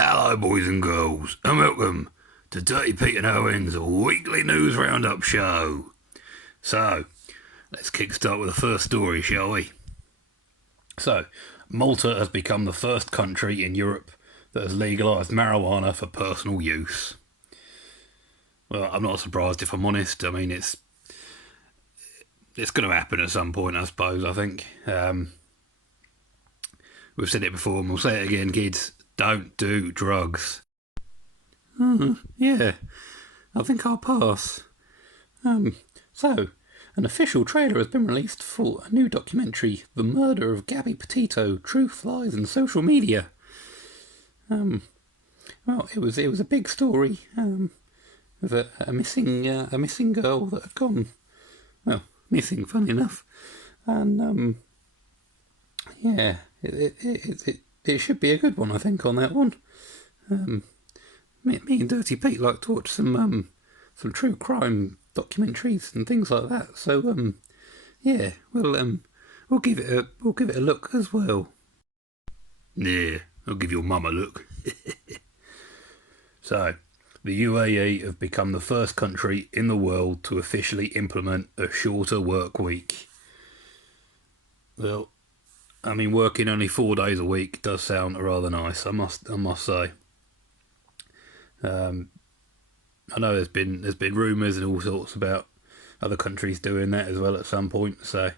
Hello, boys and girls, and welcome to Dirty Pete and Owen's weekly news roundup show. So, let's kickstart with the first story, shall we? So, Malta has become the first country in Europe that has legalised marijuana for personal use. Well, I'm not surprised if I'm honest. I mean, it's going to happen at some point, I suppose. I think we've said it before, and we'll say it again, kids. Don't do drugs. Yeah, I think I'll pass. So, an official trailer has been released for a new documentary, The Murder of Gabby Potito, Truth, Lies and Social Media. Well, it was a big story of a missing girl that had gone, well, missing, funny enough, and yeah, it should be a good one, I think, on that one. Me and Dirty Pete like to watch some true crime documentaries and things like that. So yeah, we'll give it a look as well. Yeah, I'll give your mum a look. So, the UAE have become the first country in the world to officially implement a shorter work week. Well, I mean, working only 4 days a week does sound rather nice. I must say. I know there's been rumours and all sorts about other countries doing that as well at some point. So,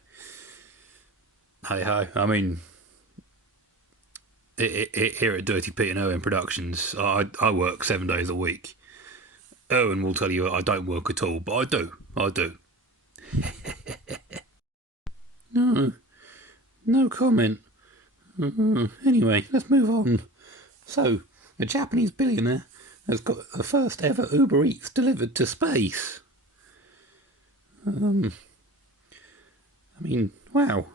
hey ho. I mean, here at Dirty Pete and Owen Productions, I work 7 days a week. Owen will tell you I don't work at all, but I do. No comment. Anyway, let's move on. So, a Japanese billionaire has got the first ever Uber Eats delivered to space. I mean, wow.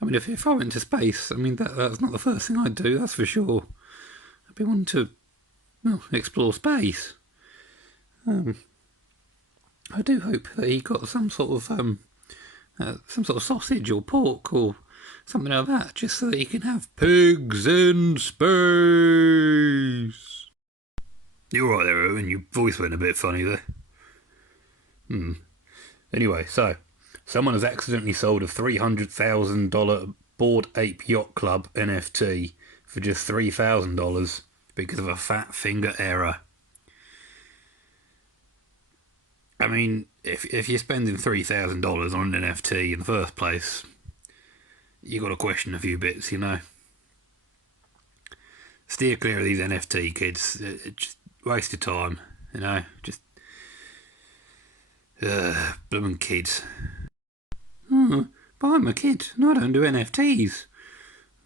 I mean, if I went to space, I mean, that's not the first thing I'd do, that's for sure. I'd be wanting to, well, explore space. I do hope that he got some sort of sausage or pork or something like that, just so that he can have pigs in space. You're right there, Irwin. Your voice went a bit funny there. Anyway, so someone has accidentally sold a $300,000 Bored Ape Yacht Club NFT for just $3,000 because of a fat finger error. I mean, if you're spending $3,000 on an NFT in the first place, you got to question a few bits, you know. Steer clear of these NFT kids. It's just waste of time, you know. Just blooming kids. But I'm a kid and I don't do NFTs.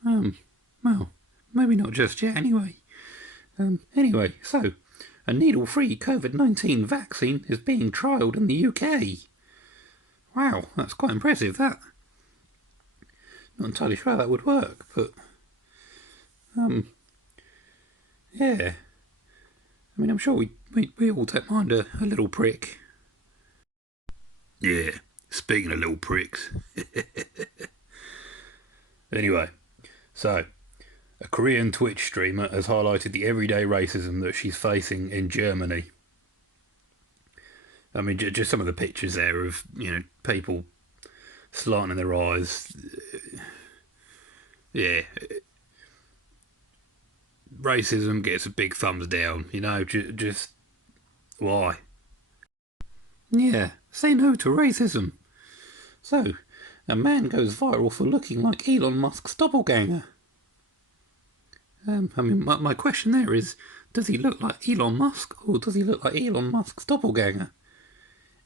Well, maybe not just yet. Anyway, so a needle-free COVID-19 vaccine is being trialled in the UK. Wow, that's quite impressive, that. Not entirely sure how that would work, but yeah. I mean, I'm sure we all don't mind a little prick. Yeah, speaking of little pricks. Anyway, so a Korean Twitch streamer has highlighted the everyday racism that she's facing in Germany. I mean, just some of the pictures there of, you know, people slanting their eyes. Yeah. Racism gets a big thumbs down, you know, just why? Yeah, say no to racism. So, a man goes viral for looking like Elon Musk's doppelganger. I mean, my question there is, does he look like Elon Musk, or does he look like Elon Musk's doppelganger?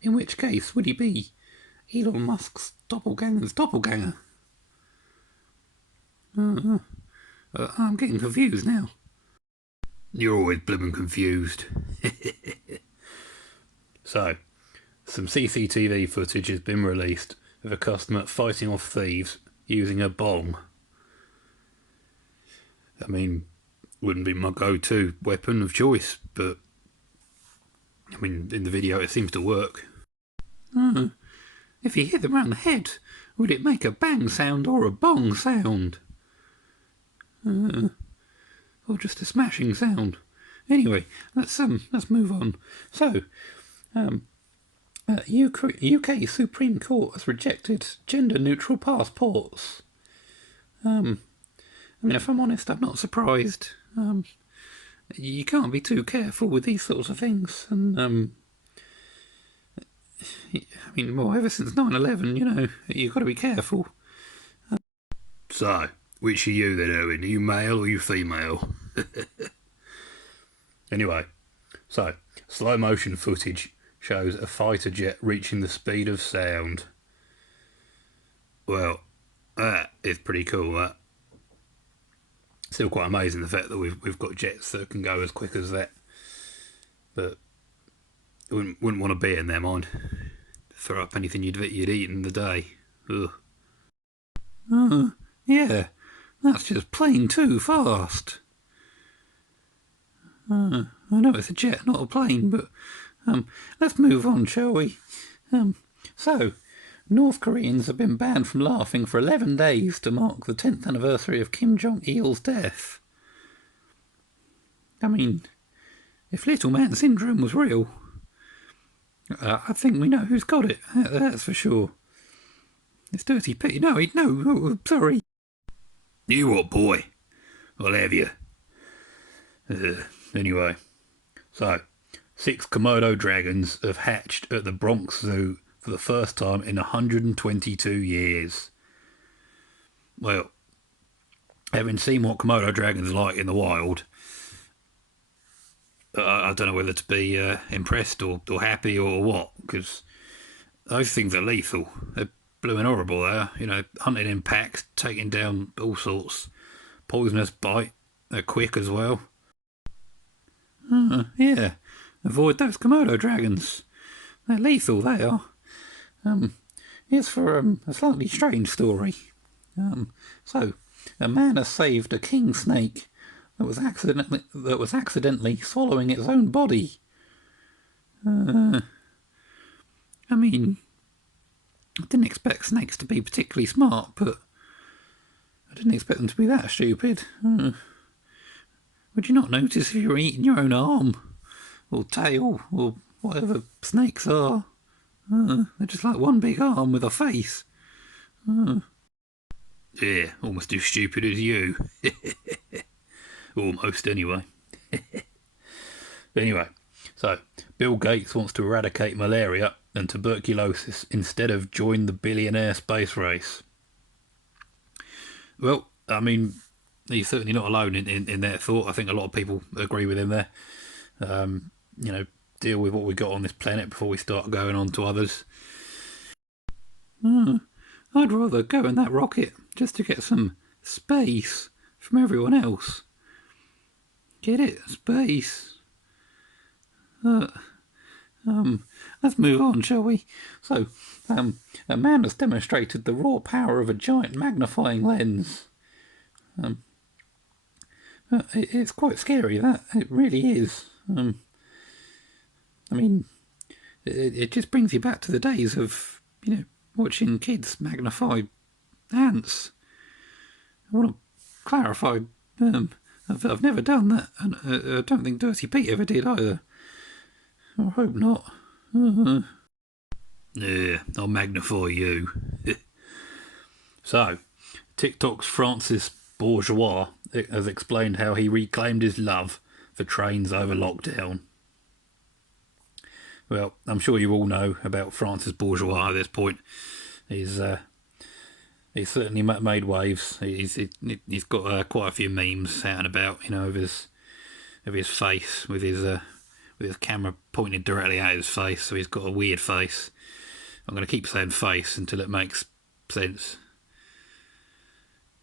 In which case, would he be Elon Musk's doppelganger's doppelganger? I'm getting confused now. You're always blooming confused. So, some CCTV footage has been released of a customer fighting off thieves using a bong. I mean, wouldn't be my go-to weapon of choice, but I mean, in the video it seems to work. If you hit them round the head, would it make a bang sound or a bong sound? or just a smashing sound. Anyway, let's move on. So, UK Supreme Court has rejected gender-neutral passports. I mean, if I'm honest, I'm not surprised. You can't be too careful with these sorts of things, and I mean, well, ever since 9/11, you know, you've got to be careful. So, which are you then, Irwin? Are you male or are you female? Anyway, so, slow motion footage shows a fighter jet reaching the speed of sound. Well, that is pretty cool, that. Still quite amazing the fact that we've got jets that can go as quick as that. But wouldn't want to be in their mind. Throw up anything you'd eat in the day. Ugh. Yeah, that's just plain too fast. I know it's a jet, not a plane, but let's move on, shall we? So, North Koreans have been banned from laughing for 11 days to mark the 10th anniversary of Kim Jong-il's death. I mean, if Little Man Syndrome was real, I think we know who's got it, that's for sure. It's Dirty Pete. No, sorry. You what, boy? I'll have you. Anyway, so 6 Komodo dragons have hatched at the Bronx Zoo for the first time in 122 years. Well, having seen what Komodo dragons are like in the wild, I don't know whether to be impressed or happy or what, because those things are lethal. They're blooming horrible. They are, you know, hunting in packs, taking down all sorts. Poisonous bite. They're quick as well. Yeah, avoid those Komodo dragons. They're lethal, they are. Here's for a slightly strange story. So, a man has saved a king snake that was accidentally swallowing its own body. I mean, I didn't expect snakes to be particularly smart, but I didn't expect them to be that stupid. Would you not notice if you were eating your own arm, or tail, or whatever snakes are? They're just like one big arm with a face. Yeah, almost as stupid as you. Almost, anyway. Anyway, so Bill Gates wants to eradicate malaria and tuberculosis instead of join the billionaire space race. Well, I mean, he's certainly not alone in that thought. I think a lot of people agree with him there. You know, deal with what we got on this planet before we start going on to others. I'd rather go in that rocket just to get some space from everyone else. Get it? Space. Let's move on, shall we? So, a man has demonstrated the raw power of a giant magnifying lens. It's quite scary, that. It really is. I mean, it just brings you back to the days of, you know, watching kids magnify ants. I want to clarify, I've never done that, and I don't think Dirty Pete ever did either. I hope not. Yeah, I'll magnify you. So, TikTok's Francis Bourgeois has explained how he reclaimed his love for trains over lockdown. Well, I'm sure you all know about Francis Bourgeois at this point. He's certainly made waves. He's got quite a few memes out and about, you know, of his face with his camera pointed directly at his face. So he's got a weird face. I'm going to keep saying face until it makes sense.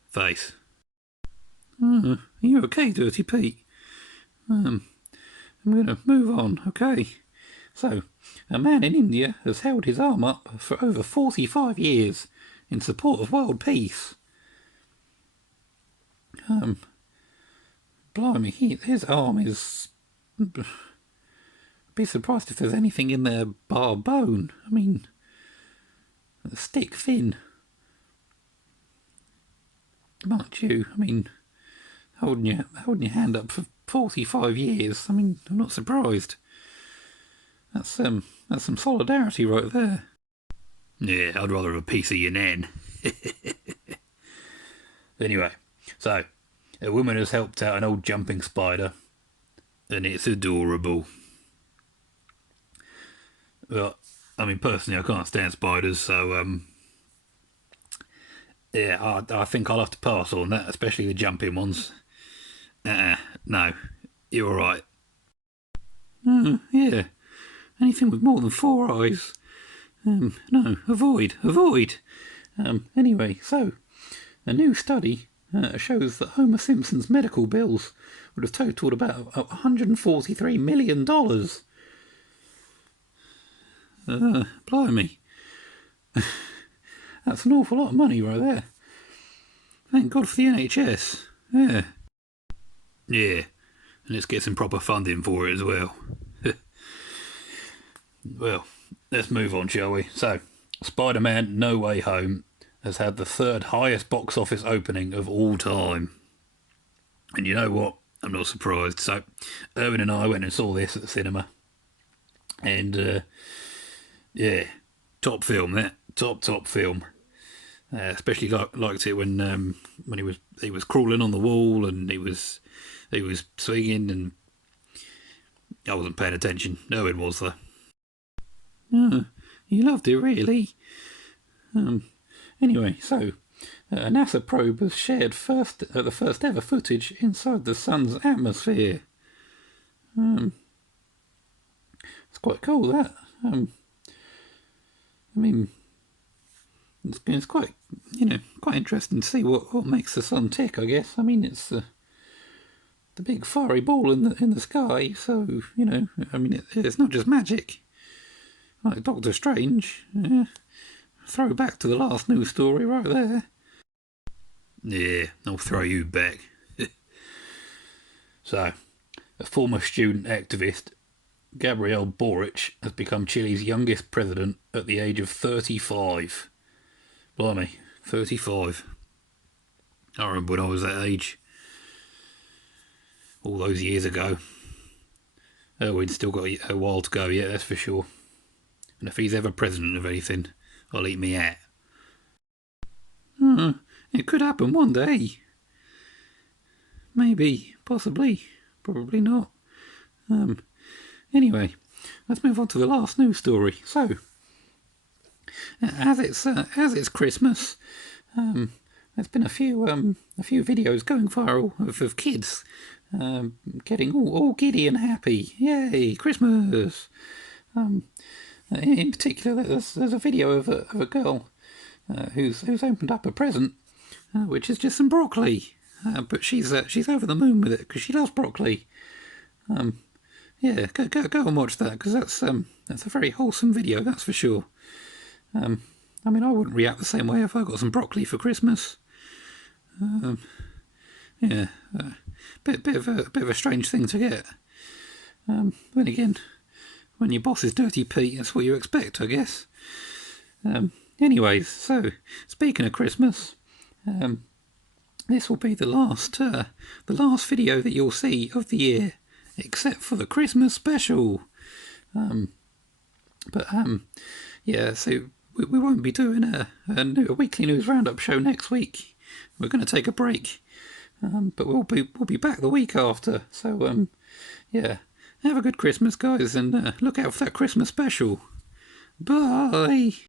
Face. Are you okay, Dirty Pete? I'm going to move on, okay? So, a man in India has held his arm up for over 45 years in support of world peace. Blimey, his arm is... I'd be surprised if there's anything in there bar bone. I mean, stick thin. Aren't you? I mean, holding your hand up for 45 years. I mean, I'm not surprised. That's some solidarity right there. Yeah, I'd rather have a piece of your nan. Anyway, so a woman has helped out an old jumping spider, and it's adorable. Well, I mean, personally, I can't stand spiders, so yeah, I think I'll have to pass on that, especially the jumping ones. No, you're all right. Yeah, anything with more than 4 eyes. No, avoid. Anyway, so a new study shows that Homer Simpson's medical bills would have totaled about $143 million. Blimey. That's an awful lot of money right there. Thank God for the NHS. Yeah. Yeah, and let's get some proper funding for it as well. Well, let's move on, shall we? So, Spider-Man No Way Home has had the third highest box office opening of all time. And you know what? I'm not surprised. So, Irwin and I went and saw this at the cinema. And, yeah, top film, that. Top film. Especially liked it when he was crawling on the wall and he was swinging, and I wasn't paying attention. Irwin was though. Oh, you loved it, really? Anyway, so a NASA probe has shared the first ever footage inside the sun's atmosphere. It's quite cool, that. I mean, it's quite, quite interesting to see what makes the sun tick, I guess. I mean, it's the big fiery ball in the sky, so, I mean, it's not just magic. Like Doctor Strange. Throw back to the last news story right there. Yeah, I'll throw you back. So, a former student activist, Gabrielle Boric, has become Chile's youngest president at the age of 35. Blimey, 35. I remember when I was that age. All those years ago. Irwin's still got a while to go yet, that's for sure. And if he's ever president of anything, I'll eat me out. It could happen one day. Maybe, possibly, probably not. Anyway, let's move on to the last news story. So, as it's Christmas, there's been a few videos going viral of kids getting all giddy and happy. Yay, Christmas! In particular, there's a video of a girl who's opened up a present, which is just some broccoli. But she's over the moon with it because she loves broccoli. Yeah, go and watch that, because that's a very wholesome video, that's for sure. I mean, I wouldn't react the same way if I got some broccoli for Christmas. Yeah, bit of a strange thing to get. Then again, when your boss is Dirty Pete, that's what you expect, I guess. Anyways, so speaking of Christmas, this will be the last video that you'll see of the year, except for the Christmas special. Yeah, so we won't be doing a weekly news roundup show next week. We're going to take a break, but we'll be back the week after. So yeah, have a good Christmas, guys, and look out for that Christmas special. Bye.